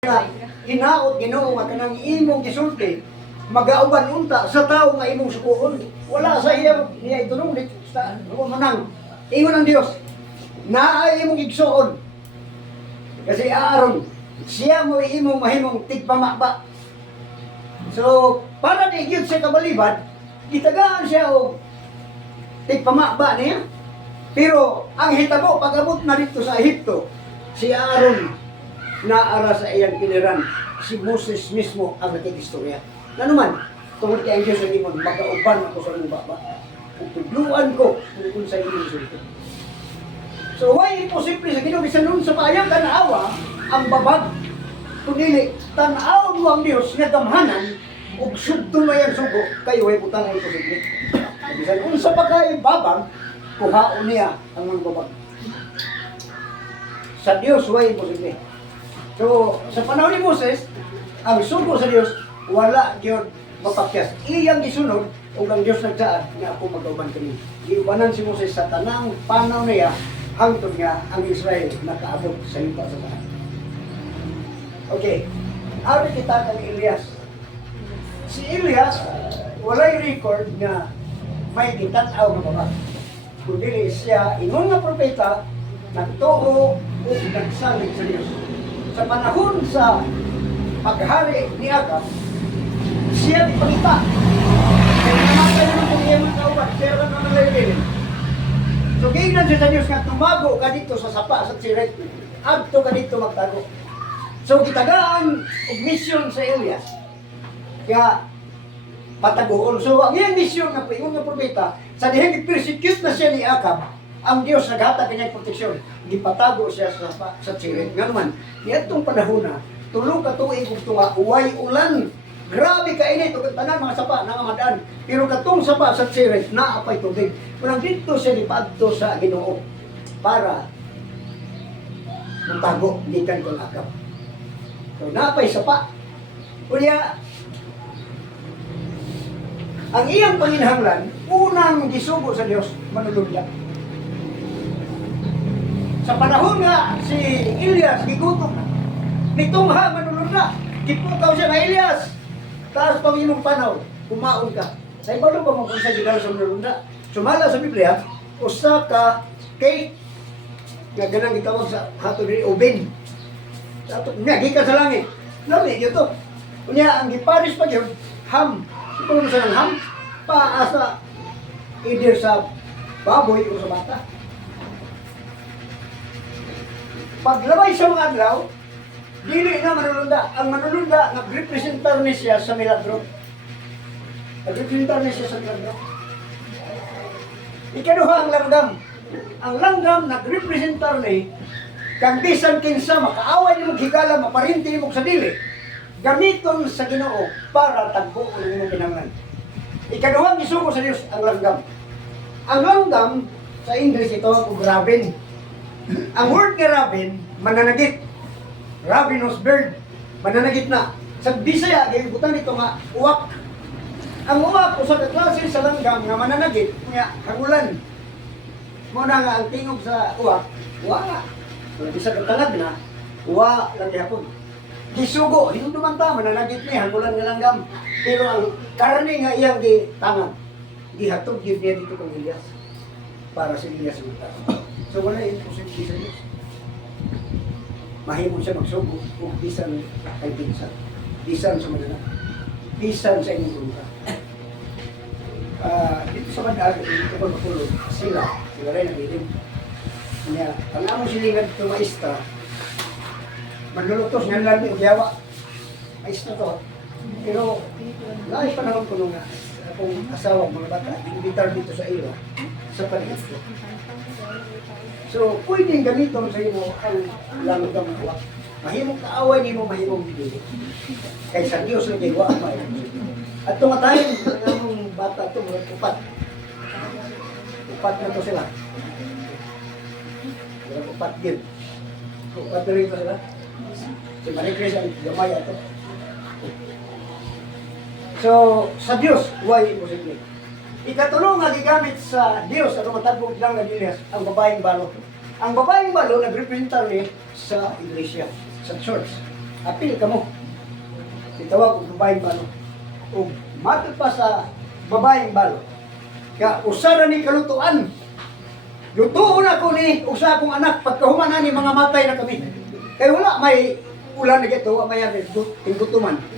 nga hinaot Ginoo nga kanang imong gisulti magauban unta sa tawo nga imong sukuon wala sa iya niya itunong sa manang ingon ang Dios naa imong igsuon kasi aaron siya mo imong mahimong tigpamakba so para di gyud sa kabalibad gitagaan siya og tigpamakba niya pero ang hitabo pag-abot na dito sa Ehipto si Aaron naara sa iyang piliran si Moses mismo ang nakikistorya. Na naman, tungkol kay ang Diyos ang imon, magkauban ako sa iyong baba. Tutuluan ko kung sa iyong sulto. So, why imposible sa Ginoo bisan nun sa paayang tanawa ang babag kundi tanaw mo ang Dios nga damhanan ug sugton na yan sugo kayo ay butang ang imposible. Bisan unsa pa kay babag kuhaon niya ang mga babag. Sa Dios why imposible. So, sa panahon ni Moses, ang sugo sa Dios wala gyud mapakyas. Iyang gisunod ug ang Dios nagsaad nga ako magauban kini. Giubanan si Moses sa tanang panahon niya hangtod nga ang Israel nakaabot sa yuta sa taas. Okay. Ari kita kang Elias. Si Elias walay record nga may gitanaw nga baba. Kundi siya ingon nga propeta nagtuo ug nagsalig sa Dios. Sa panahon sa paghari ni Agab, siya ipangita. Kaya namatay naman kung iya magkauban, pero ano na lalilin. So, gainan siya sa Diyos nga tumago ka dito sa sapa, sa tsiret. Agto ka dito magtago. So, kitagaan og mission sa Elias. Kaya, patagoon. So, ang iyang mission nga ingon nga propeta, sa dihang persecute na siya ni Agab, ang Diyos naghatag kanyang proteksyon. Gipatago siya sa tsiret. Nga naman, niyadtong panahon na, tulo ka tuig ug tunga, uway ulan. Grabe ka init ug tanan mga sapa nangamadaan. Pero katong sapa sa tsiret naapay tubig. Kunang dito siya nipadto sa Ginoo para matago gikan kang Agab. So naapay sapa. Kunya ang iyang panginahanglan, unang gisugo sa Dios manulundag. Sa panahon nga si Elias gigutom na. Nitungha manulod na. Gipukaw siya na Elias. Taas pang imong panaw, kumaon ka. Sa iba ba mo kung sa gidaw sa manulod na? Sumala sa Biblia, usa ka cake nga ganang gitawag sa hatod ni oven. Sato niya gikan sa langit. Lami gyud. Unya ang giparis pa gyud ham. Ito sa ng ham paasa either sa baboy o sa bata. Paglabay sa mga adlaw, dili na manulunda. Ang manulunda, nag-representar ni siya sa milagro. Nag-representar ni siya sa milagro. Ikaduha ang langgam. Ang langgam, nag-representar ni kang bisan kinsa, makaaway ni mong higala, maparinti mo sa dili. Gamiton sa Ginoo para tagpo ang inyong kinahanglan. Ikaduha ang isugo sa Diyos, ang langgam. Ang langgam, sa English ito, ang raven. Ang word ni raven, mananagit. Ravenous bird, mananagit na. Sa Bisaya, butang dito nga, uwak. Ang uwak, usa ka klase sa langgam nga mananagit, nga kagulan. Muna nga ang tingog sa uwak, wala. Kung bisa ka talad na, uwa lang yapon. Gisugo, hinduman ta, mananagit niya, hagulan nga langgam. Pero ang karne nga iyang gitangan, gihatog yun niya dito kong Elias. Para si Elias magtago. So wala yung posibilidad sa Diyos. Mahimong siya magsugo kung bisan kay pinsan. Bisan sa manana. Bisan sa inyong grupa. Dito sa Mandag, dito ko makulog, sila rin nagilim. Kanya, ang among silingan ito maista, manlulutos nga lang yung yawa. Maista to. Pero, lahat pa naman ko nga, akong asawang mga bata, ibitar dito sa iyo, sa paligid ko. So, pwedeng gamiton sa imo ang langgam uwak. Mahimong kaaway nimo, mahimong bibili. Kaysa Diyos lagi wa pa. At tumatayin ang bata ito, mga upat. Upat na to sila. Mga upat din. Upat na rin sila. Si Marie Chris ang gamay ito. So, sa Diyos, why imposible? Ikatulong nga gigamit sa Dios at matagpong lang na Elias ang babaeng balo. Ang babaeng balo nagrepresentar ni sa iglesia, sa church. apil ka mo. Itawag og babaeng balo. O matod pa sa babaeng balo. Kaya usara ni kalutuan. Lutuon ako ni usa akong anak pagkahuman ni mga matay na kami. Kaya wala may ulan na gito, may tinggutuman.